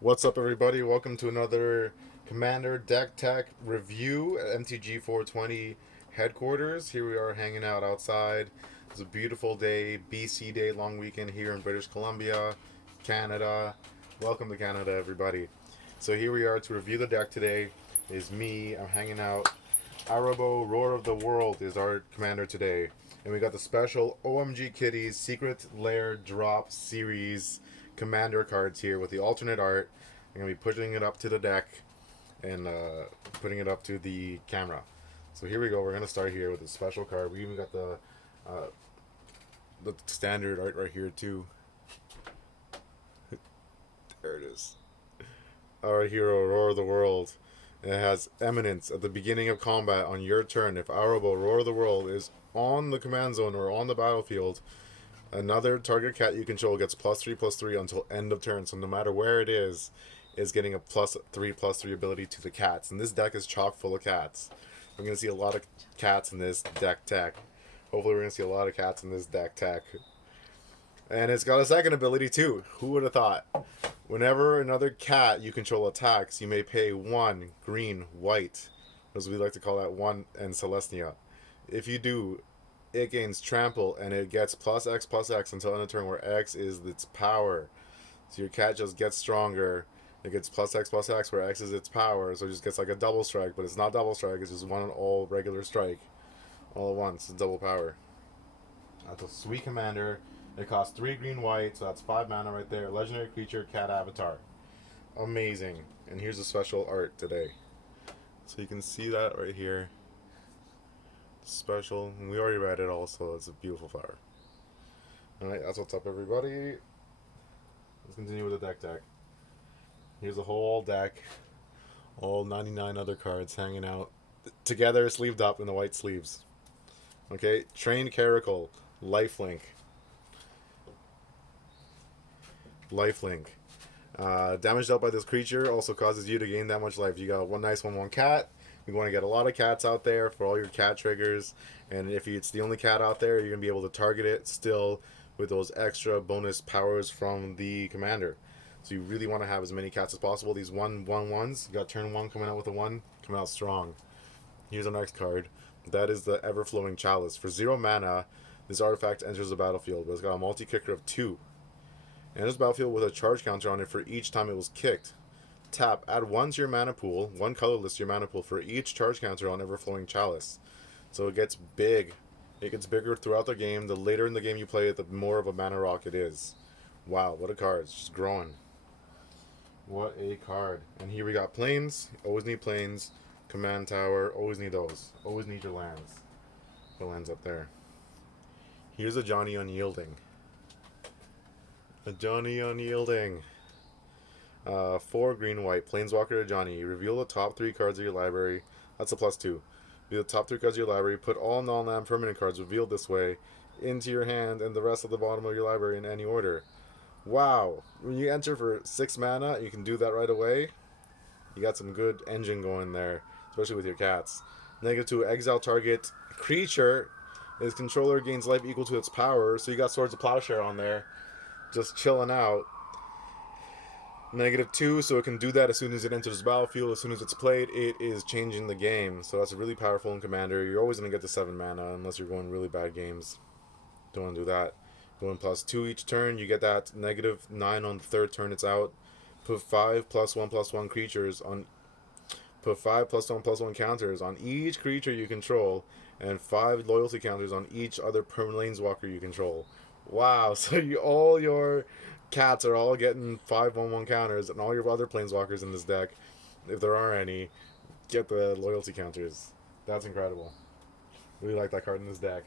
What's up, everybody? Welcome to another Commander Deck Tech review at MTG 420 headquarters. Here we are hanging out outside. It's a beautiful day, BC Day, long weekend here in British Columbia, Canada. Welcome to Canada, everybody. So here we are to review the deck today. Is me. I'm hanging out. Arahbo, Roar of the World is our commander today. And we got the special OMG Kitties Secret Lair Drop Series commander cards here with the alternate art. I'm going to be pushing it up to the deck and putting it up to the camera. So here we go. We're going to start here with a special card. We even got the standard art right here too. There it is. Our hero, Roar of the World. And it has Eminence at the beginning of combat on your turn. If Arahbo, Roar of the World, is on the command zone or on the battlefield, another target cat you control gets +3/+3 until end of turn. So no matter where it is getting a +3/+3 ability to the cats. And this deck is chock full of cats. We're going to see a lot of cats in this deck tech. Hopefully we're going to see a lot of cats in this deck tech. And it's got a second ability too. Who would have thought? Whenever another cat you control attacks, you may pay 1 green, white, as we like to call that, 1 and Celestia. If you do, it gains trample and it gets +X/+X until end of turn, where X is its power. So your cat just gets stronger. It gets +X/+X, where X is its power. So it just gets like a double strike, but it's not double strike. It's just one all regular strike, all at once. It's double power. That's a sweet commander. It costs 3 green white, so that's 5 mana right there. Legendary creature, cat avatar. Amazing. And here's a special art today. So you can see that right here. Special. And we already read it also. It's a beautiful flower. Alright, that's what's up, everybody. Let's continue with the deck. Here's a whole deck. All 99 other cards hanging out together, sleeved up in the white sleeves. Okay, Trained Caracal, Lifelink. Damage dealt by this creature also causes you to gain that much life. You got one nice 1/1 cat. You want to get a lot of cats out there for all your cat triggers. And if it's the only cat out there, you're going to be able to target it still with those extra bonus powers from the commander. So you really want to have as many cats as possible. These 1/1s, you got turn 1 coming out with a 1, coming out strong. Here's our next card. That is the Ever-Flowing Chalice. For 0 mana, this artifact enters the battlefield, but it's got a multi-kicker of 2. And this battlefield with a charge counter on it for each time it was kicked. Tap, add 1 to your mana pool, 1 colorless to your mana pool for each charge counter on Ever-Flowing Chalice. So it gets big. It gets bigger throughout the game. The later in the game you play it, the more of a mana rock it is. Wow, what a card. It's just growing. What a card. And here we got planes. Always need planes. Command tower. Always need those. Always need your lands. The lands up there. Here's a Johnny Unyielding. A Johnny Unyielding. 4 green white. Planeswalker Johnny. You reveal the top 3 cards of your library. That's a +2. Reveal the top 3 cards of your library. Put all non-land permanent cards revealed this way into your hand and the rest at the bottom of your library in any order. Wow. When you enter for 6 mana, you can do that right away. You got some good engine going there, especially with your cats. -2, exile target creature. Its controller gains life equal to its power. So you got Swords of Plowshare on there, just chilling out. -2, so it can do that as soon as it enters the battlefield. As soon as it's played, it is changing the game. So that's really powerful in Commander. You're always going to get the 7 mana unless you're going really bad games. Don't want to do that. Going +2 each turn, you get that -9 on the 3rd turn it's out. Put 5 +1/+1 creatures on. Put 5 +1/+1 counters on each creature you control, and 5 loyalty counters on each other planeswalker you control. Wow! So all your cats are all getting 5 1/1 counters, and all your other planeswalkers in this deck, if there are any, get the loyalty counters. That's incredible. Really like that card in this deck.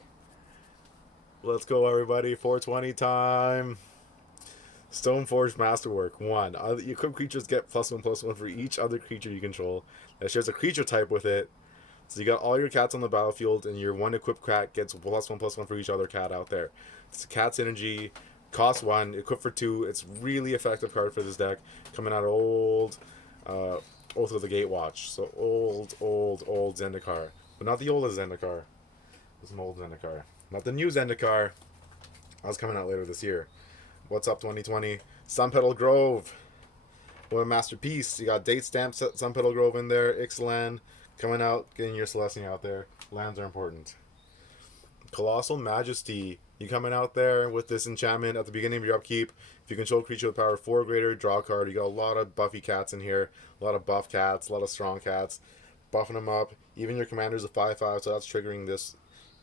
Let's go, everybody. 420 time. Stoneforge Masterwork 1. You equip creatures get +1/+1 for each other creature you control that shares a creature type with it. So you got all your cats on the battlefield, and your 1 equipped cat gets +1/+1 for each other cat out there. It's cat synergy. Cost 1, equip for 2. It's really effective card for this deck. Coming out of old Oath of the Gatewatch. So old Zendikar. But not the oldest Zendikar. It's an old Zendikar. Not the new Zendikar. That's coming out later this year. What's up, 2020? Sunpetal Grove. What a masterpiece. You got Date Stamp, Sun Petal Grove in there, Ixalan coming out, getting your Celestia out there. Lands are important. Colossal Majesty. You coming out there with this enchantment at the beginning of your upkeep. If you control a creature with power 4 or greater, draw a card. You got a lot of buffy cats in here. A lot of buff cats, a lot of strong cats. Buffing them up. Even your commander's a 5/5, so that's triggering this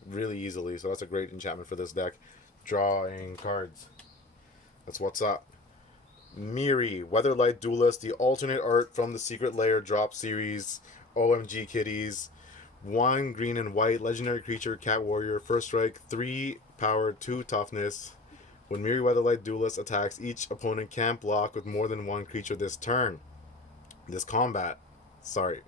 really easily. So that's a great enchantment for this deck. Drawing cards. That's what's up. Miri, Weatherlight Duelist, the alternate art from the Secret Lair drop series. OMG kitties. 1 green and white, legendary creature, cat warrior, first strike, 3 power, 2 toughness. When Miri Weatherlight Duelist attacks, each opponent can't block with more than 1 creature this turn. This combat. Sorry.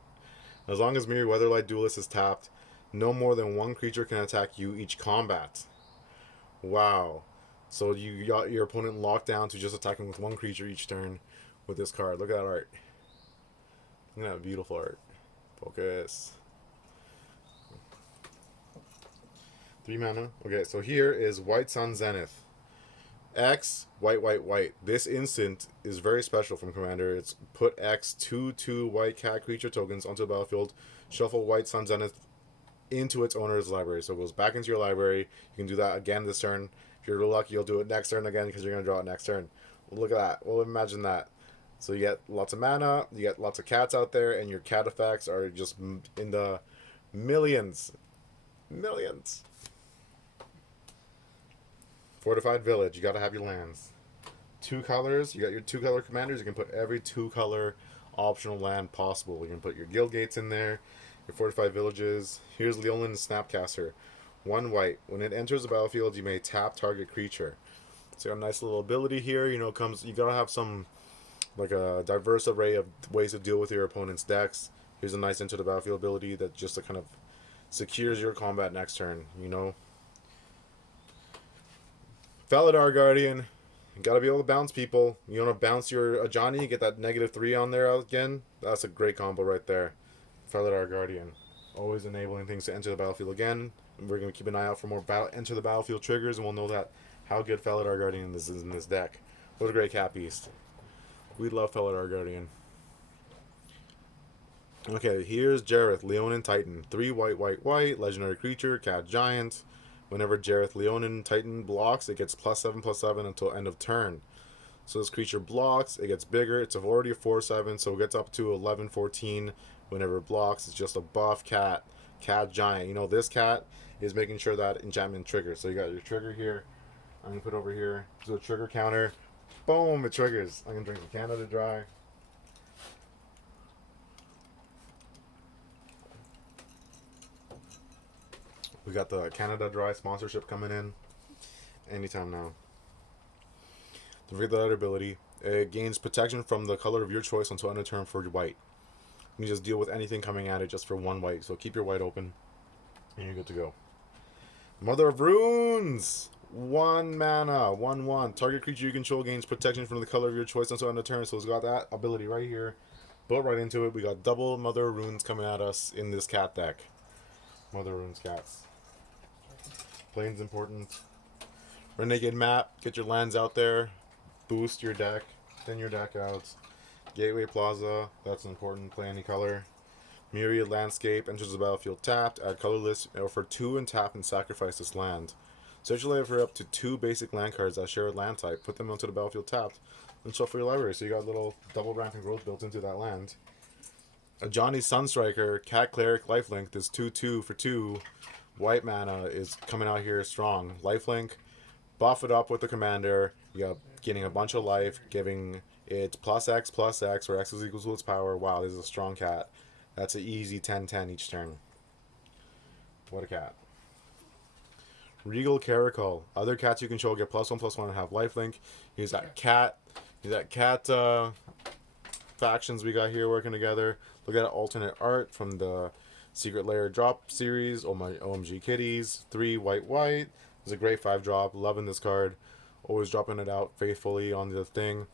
As long as Miri Weatherlight Duelist is tapped, no more than 1 creature can attack you each combat. Wow. So you got your opponent locked down to just attacking with 1 creature each turn with this card. Look at that art. Look at that beautiful art. Focus. 3 mana. Okay, so here is White Sun Zenith. X, white, white, white. This instant is very special from Commander. It's put X 2/2 white cat creature tokens onto the battlefield. Shuffle White Sun Zenith into its owner's library. So it goes back into your library. You can do that again this turn. If you're lucky, you'll do it next turn again because you're going to draw it next turn. Look at that. Well, imagine that. So you get lots of mana, you get lots of cats out there, and your cat effects are just in the millions. Millions. Fortified Village, you got to have your lands. 2 colors, you got your 2 color commanders. You can put every 2 color optional land possible. You can put your guild gates in there, your fortified villages. Here's Leonan Snapcaster. 1 white. When it enters the battlefield, you may tap target creature. So you got a nice little ability here. You know, you gotta have some, like a diverse array of ways to deal with your opponent's decks. Here's a nice enter the battlefield ability that just kind of secures your combat next turn. You know. Felidar Guardian. You gotta be able to bounce people. You wanna bounce your Ajani, get that -3 on there again. That's a great combo right there. Felidar Guardian. Always enabling things to enter the battlefield again. We're gonna keep an eye out for more enter the battlefield triggers, and we'll know that how good Felidar Guardian is in this deck. What a great cat beast. We love Felidar Guardian. Okay, here's Jareth, Leonan Titan. 3 white, white, white, legendary creature, cat giant. Whenever Jareth Leonan Titan blocks, it gets +7/+7 until end of turn. So this creature blocks, it gets bigger. It's already a 4/7, so it gets up to 11/14 whenever it blocks. It's just a buff cat giant. You know, this cat is making sure that enchantment triggers. So you got your trigger here. I'm going to put over here. So a trigger counter. Boom, it triggers. I'm going to drink the Canada Dry. We got the Canada Dry sponsorship coming in anytime now. To read the other ability, it gains protection from the color of your choice until end of turn for white. You just deal with anything coming at it just for 1 white. So keep your white open, and you're good to go. Mother of Runes! 1 mana, 1/1. Target creature you control gains protection from the color of your choice until end of turn. So it's got that ability right here. Built right into it. We got double Mother of Runes coming at us in this cat deck. Mother of Runes cats. Plane's important. Renegade Map. Get your lands out there. Boost your deck. Thin your deck out. Gateway Plaza. That's important. Play any color. Myriad Landscape. Enters the battlefield tapped. Add colorless. For 2 and tap and sacrifice this land. Search your library for up to 2 basic land cards that share a land type. Put them onto the battlefield tapped. And shuffle your library. So you got a little double rampant growth built into that land. A Johnny Sunstriker. Cat Cleric Lifelink. This 2/2 for 2. White mana is coming out here strong. Lifelink. Buff it up with the commander. You got getting a bunch of life, giving it +X/+X, where X is equal to its power. Wow, this is a strong cat. That's an easy 10/10 each turn. What a cat. Regal Caracal. Other cats you control get +1/+1 and have lifelink. Here's that cat. Here's that cat factions we got here working together. Look at alternate art from the Secret Lair drop series. Oh my OMG kitties. 3 white, white. It's a great 5-drop. Loving this card. Always dropping it out faithfully on the thing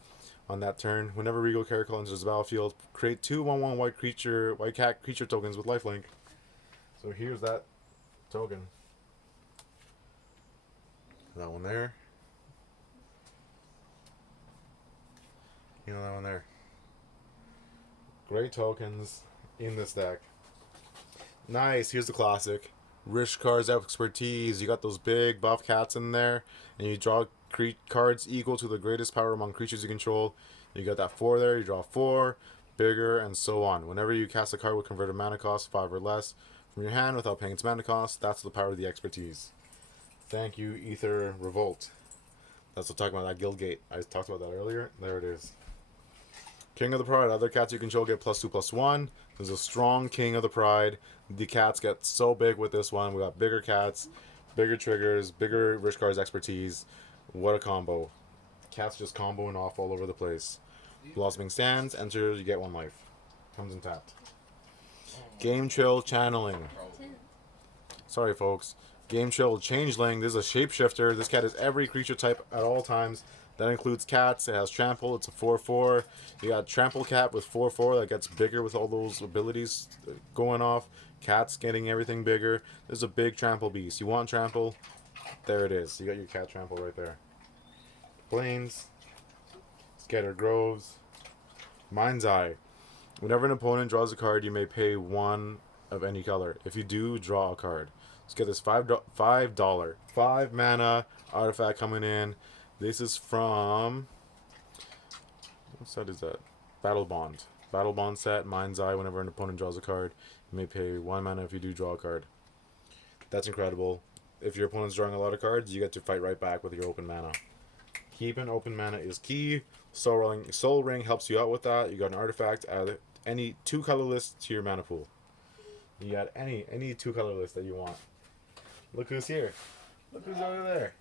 on that turn. Whenever Regal Caracal enters the battlefield, create 2 1/1 white cat creature tokens with lifelink. So here's that token. That one there. You know that one there. Great tokens in this deck. Nice. Here's the classic. Rich cards expertise. You got those big buff cats in there, and you draw cards equal to the greatest power among creatures you control. You got that 4 there. You draw 4, bigger, and so on. Whenever you cast a card with converted mana cost 5 or less from your hand without paying its mana cost, that's the power of the expertise. Thank you, Ether Revolt. That's what I'm talking about, that Guildgate. I talked about that earlier. There it is. King of the Pride. Other cats you control get +2/+1. There's a strong King of the Pride. The cats get so big with this one. We got bigger cats, bigger triggers, bigger Rich Cards expertise. What a combo. Cats just comboing off all over the place. Blossoming Stands. Enter, you get 1 life. Comes in tapped. Game Chill Channeling. Sorry, folks. Game Chill Changeling. This is a shapeshifter. This cat is every creature type at all times. That includes cats. It has trample. It's a 4/4. You got trample cat with 4/4 that gets bigger with all those abilities going off. Cats getting everything bigger. There's a big trample beast. You want trample? There it is. You got your cat trample right there. Plains. Scatter Groves. Mind's Eye. Whenever an opponent draws a card, you may pay 1 of any color. If you do, draw a card. Let's get this $5 5 mana artifact coming in. This is from, what set is that? Battle Bond. Battle Bond set, Mind's Eye. Whenever an opponent draws a card, you may pay 1 mana if you do draw a card. That's incredible. If your opponent's drawing a lot of cards, you get to fight right back with your open mana. Keeping open mana is key. Soul Ring helps you out with that. You got an artifact, add any 2 color list to your mana pool. You got any 2 color list that you want. Look who's here. Look who's over there.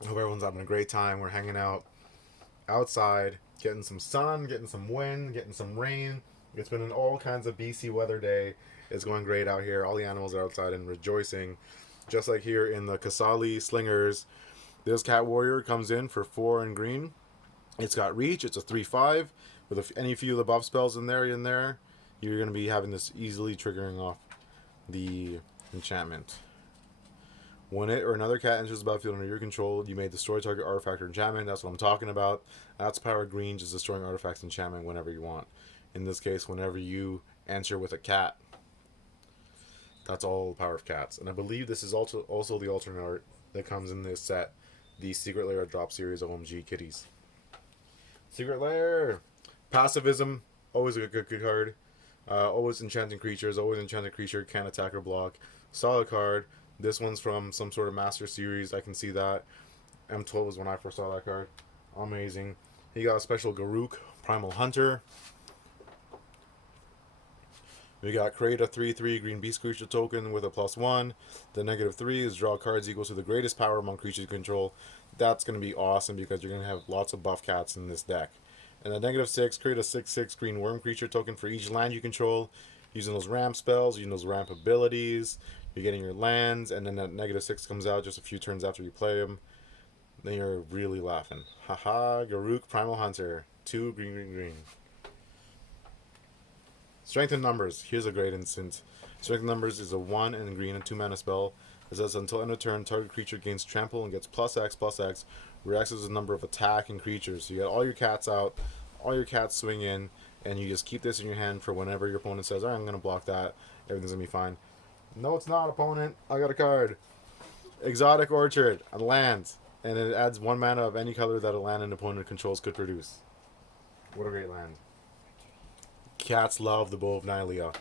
I hope everyone's having a great time. We're hanging out outside, getting some sun, getting some wind, getting some rain. It's been an all kinds of BC weather day. It's going great out here. All the animals are outside and rejoicing. Just like here in the Kasali Slingers, this Cat Warrior comes in for 4 and green. It's got reach. It's a 3/5 with any few of the buff spells in there. You're going to be having this easily triggering off the enchantment. When it or another cat enters the battlefield under your control, you may destroy target artifact or enchantment. That's what I'm talking about. That's power green, just destroying artifacts and enchantment whenever you want. In this case, whenever you enter with a cat. That's all the power of cats. And I believe this is also the alternate art that comes in this set. The Secret Lair Drop Series OMG Kitties. Secret Lair. Passivism. Always a good card. Always enchanting creatures. Always enchanted creature. Can't attack or block. Solid card. This one's from some sort of Master Series. I can see that. M12 was when I first saw that card. Amazing. He got a special Garuk. Primal Hunter. We got create a 3/3 green beast creature token with a +1. The -3 is draw cards equal to the greatest power among creatures you control. That's going to be awesome because you're going to have lots of buff cats in this deck. And the -6, create a 6/6 green worm creature token for each land you control. Using those ramp spells, using those ramp abilities, you're getting your lands, and then that -6 comes out just a few turns after you play them. Then you're really laughing. Haha, Garuk Primal Hunter. 2 green. Strength in Numbers. Here's a great instance. Strength in Numbers is a 1 and green and 2 mana spell. It says until end of turn, target creature gains trample and gets +X/+X, where X is the number of attack and creatures. So you got all your cats out, all your cats swing in, and you just keep this in your hand for whenever your opponent says, "Alright, I'm going to block that. Everything's going to be fine." No, it's not, opponent. I got a card. Exotic Orchard. A land. And it adds 1 mana of any color that a land an opponent controls could produce. What a great land. Cats love the Bow of Nylea.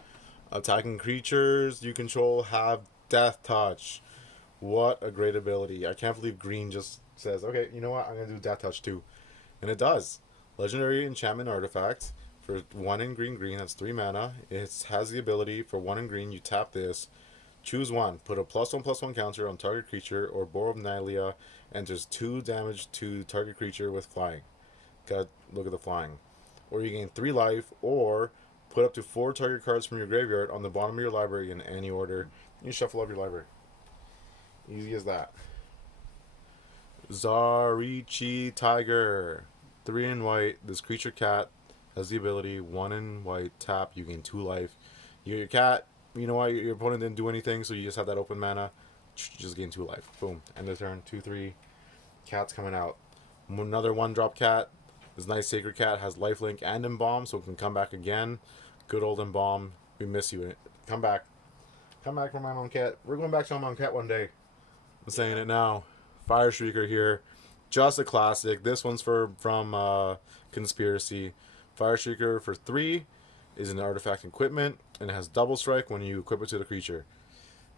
Attacking creatures you control have Death Touch. What a great ability. I can't believe green just says, okay, you know what, I'm going to do Death Touch too. And it does. Legendary enchantment artifact for 1 in green, that's 3 mana. It has the ability for 1 in green, you tap this, choose 1, put a +1/+1 counter on target creature, or Bow of Nylea enters 2 damage to target creature with flying. Gotta look at the flying. Or you gain 3 life, or put up to 4 target cards from your graveyard on the bottom of your library in any order. You shuffle up your library. Easy as that. Zarichi Tiger. 3 in white. This creature cat has the ability 1 in white, tap, you gain 2 life. You get your cat. You know what? Your opponent didn't do anything, so you just have that open mana. Just gain 2 life. Boom. End of turn. 2/3. Cat's coming out. Another 1-drop cat. This nice sacred cat has lifelink and embalm, so it can come back again. Good old embalm. We miss you. Come back. Come back from my mom cat. We're going back to my mom cat one day. I'm saying it now. Fire Shrieker here. Just a classic. This one's from Conspiracy. Fire Shrieker for 3 is an artifact equipment and it has double strike when you equip it to the creature.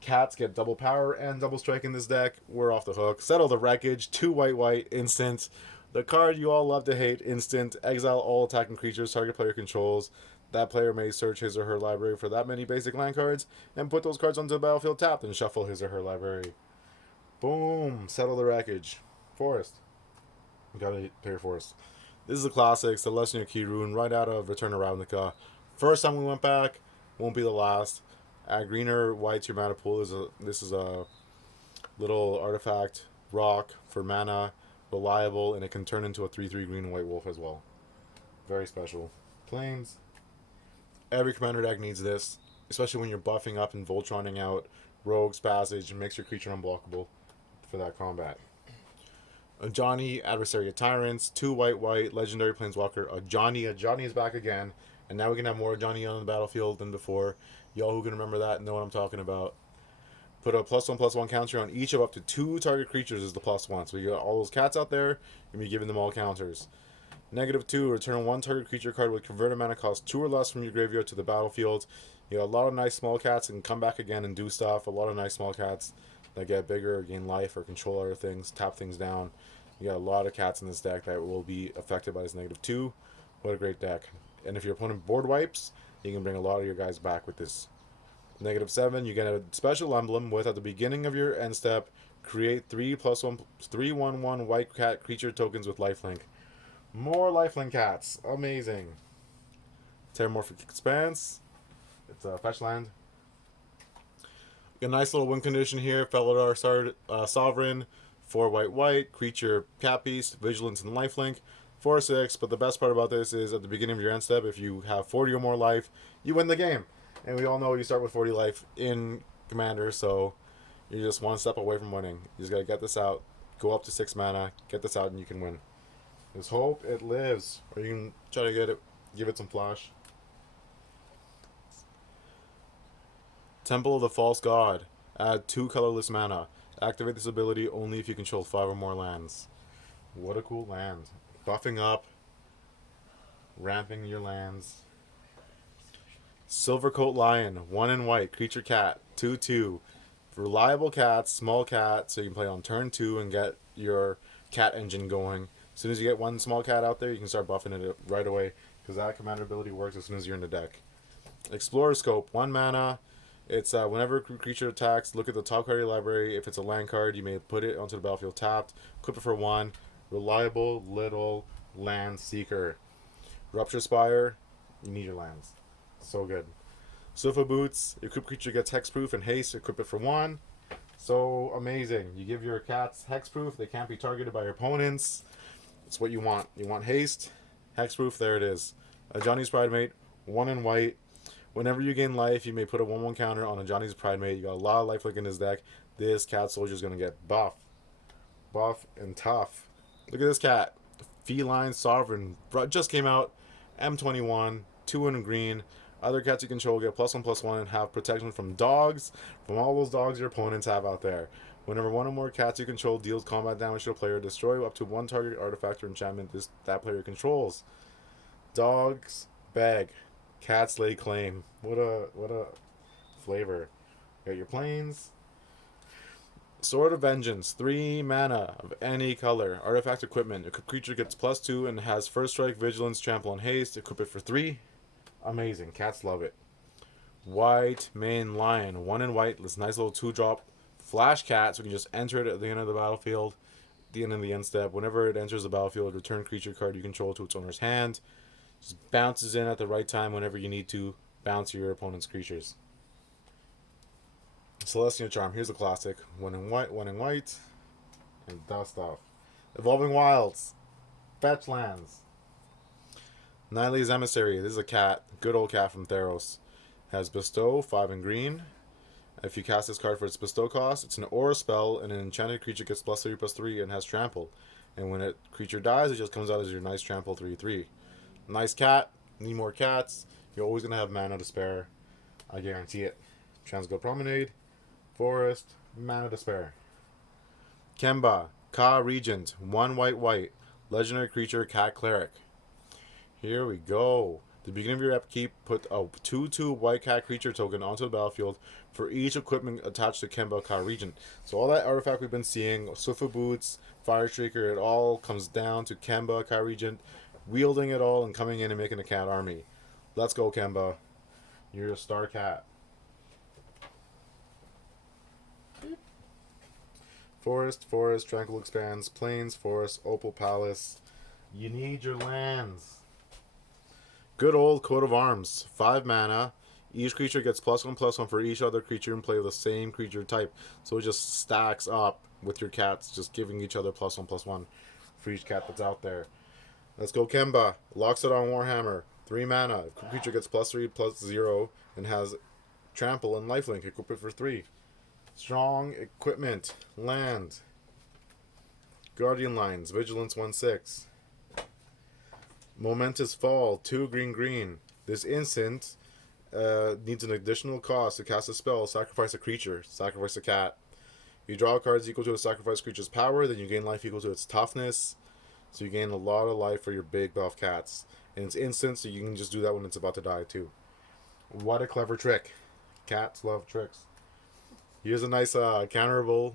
Cats get double power and double strike in this deck. We're off the hook. Settle the Wreckage. 2 white, instant. The card you all love to hate, instant. Exile all attacking creatures target player controls. That player may search his or her library for that many basic land cards and put those cards onto the battlefield tapped and shuffle his or her library. Boom. Settle the Wreckage. Forest. We gotta play your Forest. This is a classic. Celestial Key Rune right out of Return of Ravnica. First time we went back. Won't be the last. Add green or white to your mana pool. This is a little artifact rock for mana, reliable, and it can turn into a 3/3 green and white wolf as well. Very special. Plains. Every commander deck needs this, especially when you're buffing up and Voltroning out Rogue's Passage and makes your creature unblockable for that combat. Ajani, Adversary of Tyrants, 2 white, legendary planeswalker. Ajani is back again, and now we can have more Ajani on the battlefield than before. Y'all who can remember that know what I'm talking about. Put a +1/+1 counter on each of up to 2 target creatures as the +1. So you got all those cats out there, you're be giving them all counters. -2, return 1 target creature card with converted mana cost 2 or less from your graveyard to the battlefield. You got a lot of nice small cats that can come back again and do stuff. A lot of nice small cats that get bigger, gain life, or control other things, tap things down. You got a lot of cats in this deck that will be affected by this -2. What a great deck. And if your opponent board wipes, you can bring a lot of your guys back with this. -7, you get a special emblem with, at the beginning of your end step, create 3/1 white cat creature tokens with lifelink. More lifelink cats. Amazing. Terramorphic Expanse. It's a fetch land. A nice little win condition here. Felidar Sovereign. 4 white, creature cat piece, vigilance, and lifelink. 4/6, but the best part about this is at the beginning of your end step, if you have 40 or more life, you win the game. And we all know you start with 40 life in Commander, so you're just 1 step away from winning. You just gotta get this out, go up to 6 mana, get this out, and you can win. Just hope it lives, or you can try to get it, give it some flash. Temple of the False God. Add 2 colorless mana. Activate this ability only if you control 5 or more lands. What a cool land. Buffing up, ramping your lands. Silvercoat Lion, 1 in white, creature cat, 2/2. Reliable cat, small cat, so you can play on turn 2 and get your cat engine going. As soon as you get 1 small cat out there, you can start buffing it right away, because that commander ability works as soon as you're in the deck. Explorer Scope, 1 mana. It's whenever a creature attacks, look at the top card of your library. If it's a land card, you may put it onto the battlefield tapped. Equip it for 1. Reliable little land seeker. Rupture Spire, you need your lands. So good. Sofa Boots, equip creature gets hexproof and haste. Equip it for 1. So amazing. You give your cats hexproof. They can't be targeted by your opponents. It's what you want. You want haste, hexproof. There it is. Johnny's Pridemate, 1 in white. Whenever you gain life, you may put a 1/1 counter on a Johnny's Pridemate. You got a lot of lifelink in his deck. This cat soldier is going to get buff. Buff and tough. Look at this cat. Feline Sovereign. Just came out. M21. 2 in green. Other cats you control get +1/+1 and have protection from dogs. From all those dogs your opponents have out there. Whenever 1 or more cats you control deals combat damage to a player, destroy up to 1 target artifact or enchantment that player controls. Dogs beg. Cats lay claim. What a flavor. Got your planes. Sword of Vengeance, 3 mana of any color. Artifact equipment. A creature gets +2 and has first strike, vigilance, trample, and haste. Equip it for 3. Amazing. Cats love it. White Mane Lion, 1 in white. This nice little 2-drop flash cat, so you can just enter it at the end of the battlefield, the end of the end step. Whenever it enters the battlefield, return creature card you control to its owner's hand. Just bounces in at the right time whenever you need to bounce your opponent's creatures. Celestial Charm, here's a classic. 1 in white, and dust off. Evolving Wilds, fetch lands. Nylee's Emissary, this is a cat, good old cat from Theros. Has Bestow, 5 in green. If you cast this card for its bestow cost, it's an aura spell, and an enchanted creature gets +3/+3 and has trample. And when a creature dies, it just comes out as your nice trample 3/3. Nice cat. Need more cats. You're always gonna have mana to spare. I guarantee it. Transgo Promenade, Forest, mana to spare. Kemba, Ka Regent, 1 white, legendary creature, cat cleric. Here we go. At the beginning of your upkeep, put a 2/2 white cat creature token onto the battlefield for each equipment attached to Kemba Ka Regent. So all that artifact we've been seeing, Swiftfoot Boots, Fire Streaker, it all comes down to Kemba Ka Regent, wielding it all and coming in and making a cat army. Let's go, Kemba. You're a star cat. Forest, Tranquil Expanse, Plains, Forest, Opal Palace. You need your lands. Good old Coat of Arms. 5 mana. Each creature gets +1/+1 for each other creature in play of the same creature type. So it just stacks up with your cats, just giving each other +1/+1 for each cat that's out there. Let's go, Kemba. Locks it on Warhammer. 3 mana. If a creature gets +3/+0 and has trample and lifelink, equip it for 3. Strong equipment. Land. Guardian Lines. Vigilance 1/6. Momentous Fall. 2 green. This instant needs an additional cost to cast a spell. Sacrifice a creature. Sacrifice a cat. You draw cards equal to a sacrificed creature's power, then you gain life equal to its toughness. So you gain a lot of life for your big buff cats. And it's instant, so you can just do that when it's about to die too. What a clever trick. Cats love tricks. Here's a nice uncounterable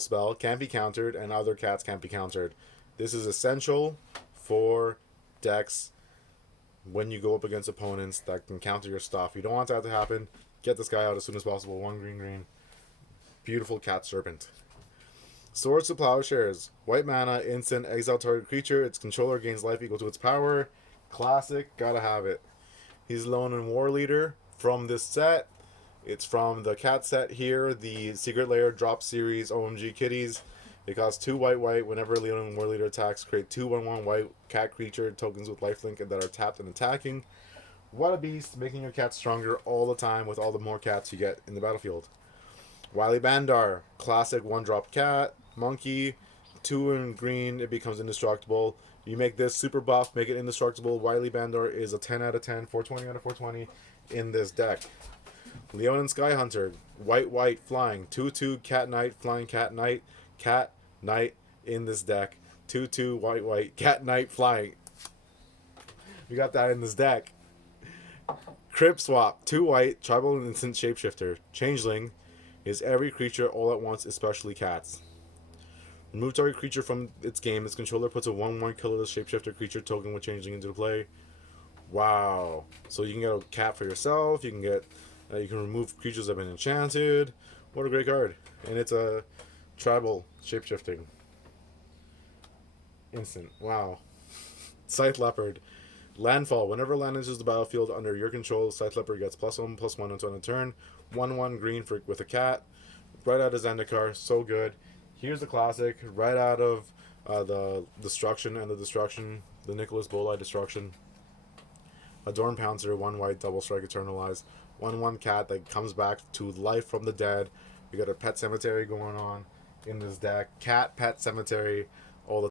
spell. Can't be countered, and other cats can't be countered. This is essential for decks when you go up against opponents that can counter your stuff. You don't want that to happen. Get this guy out as soon as possible. 1 green. Beautiful cat serpent. Swords to Plowshares. White mana, instant, exile target creature. Its controller gains life equal to its power. Classic, gotta have it. He's Leonan War Leader from this set. It's from the cat set here, the Secret Lair Drop Series OMG Kitties. It costs 2 white. Whenever Leonan War Leader attacks, create 2/1/1 white cat creature tokens with lifelink that are tapped and attacking. What a beast, making your cat stronger all the time with all the more cats you get in the battlefield. Wily Bandar, classic 1-drop cat, monkey, 2 in green, it becomes indestructible. You make this super buff, make it indestructible. Wily Bandar is a 10 out of 10, 420 out of 420 in this deck. Leonan Skyhunter, white, flying, 2/2 cat knight, flying cat knight in this deck. 2/2 white, cat knight, flying. We got that in this deck. Crib Swap, 2 white, tribal and instant shapeshifter. Changeling is every creature all at once, especially cats. Remove target creature from its game. Its controller puts a 1/1 colorless shapeshifter creature token with Changeling into play. Wow. So you can get a cat for yourself. You can get you can remove creatures that have been enchanted. What a great card. And it's a tribal shapeshifting. Instant. Wow. Scythe Leopard. Landfall. Whenever land enters the battlefield under your control, Scythe Leopard gets +1/+1 until end of turn. 1/1 green with a cat. Right out of Zendikar. So good. Here's the classic. Right out of the Destruction and the Destruction. The Nicholas Bolai Destruction. Adorn Pouncer. 1 white. Double Strike Eternalize. 1/1 cat that comes back to life from the dead. We got a Pet Cemetery going on in this deck. Cat Pet Cemetery.